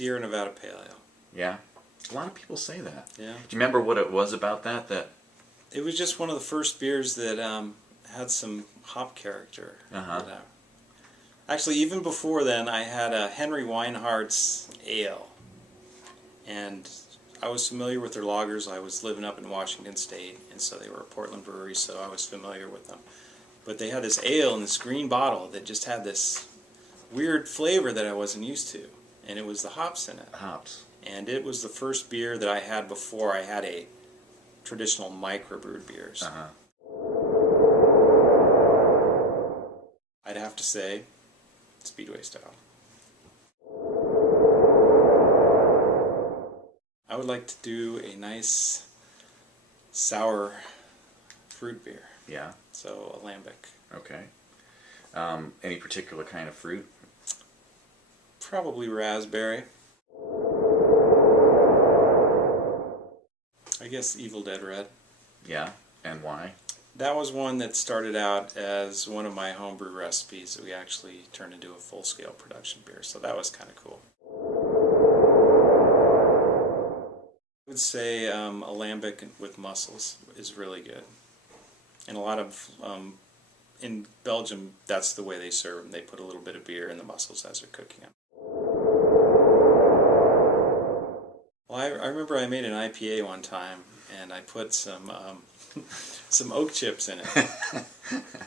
Sierra Nevada Pale Ale. Yeah. A lot of people say that. Yeah. Do you remember what it was about that? It was just one of the first beers that had some hop character. Uh-huh. Actually, even before then, I had a Henry Weinhardt's Ale. And I was familiar with their lagers. I was living up in Washington State, and so they were a Portland brewery, so I was familiar with them. But they had this ale in this green bottle that just had this weird flavor that I wasn't used to, and it was the hops in it. Hops. And it was the first beer that I had before I had a traditional microbrewed beers. Uh-huh. I'd have to say Speedway style. I would like to do a nice sour fruit beer. Yeah. So, alembic. Okay. Any particular kind of fruit? Probably raspberry. I guess Evil Dead Red. Yeah. And why? That was one that started out as one of my homebrew recipes that we actually turned into a full-scale production beer. So that was kind of cool. I would say alembic with mussels is really good. And a lot of, in Belgium, that's the way they serve them. They put a little bit of beer in the mussels as they're cooking them. Well, I remember I made an IPA one time, and I put some oak chips in it.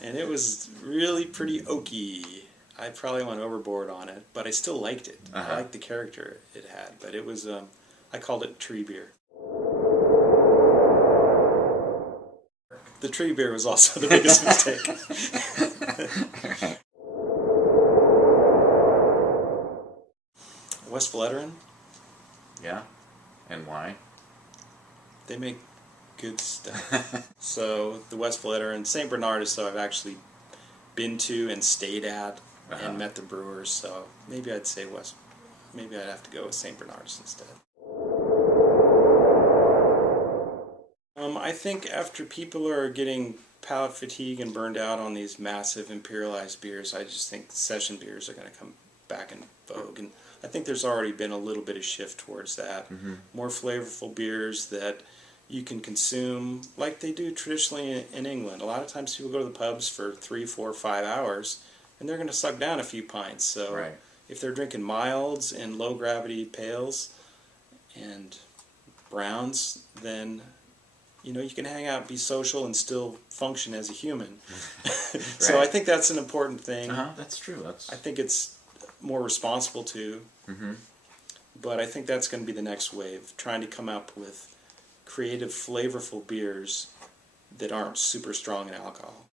And it was really pretty oaky. I probably went overboard on it, but I still liked it. Uh-huh. I liked the character it had, but it was, I called it tree beer. The tree beer was also the biggest mistake. West Veteran. Yeah. And why? They make good stuff. So the West Veteran, St. Bernard is so I've actually been to and stayed at and met the brewers. So maybe I'd say maybe I'd have to go with St. Bernard's instead. I think after people are getting palate fatigue and burned out on these massive imperialized beers, I just think session beers are going to come back in vogue. And I think there's already been a little bit of shift towards that. Mm-hmm. More flavorful beers that you can consume like they do traditionally in England. A lot of times people go to the pubs for 3, 4, 5 hours, and they're going to suck down a few pints. So right. If they're drinking milds and low-gravity pales and browns, then you can hang out, be social, and still function as a human. So I think that's an important thing. That's true. I think it's more responsible too. Mm-hmm. But I think that's going to be the next wave, trying to come up with creative, flavorful beers that aren't super strong in alcohol.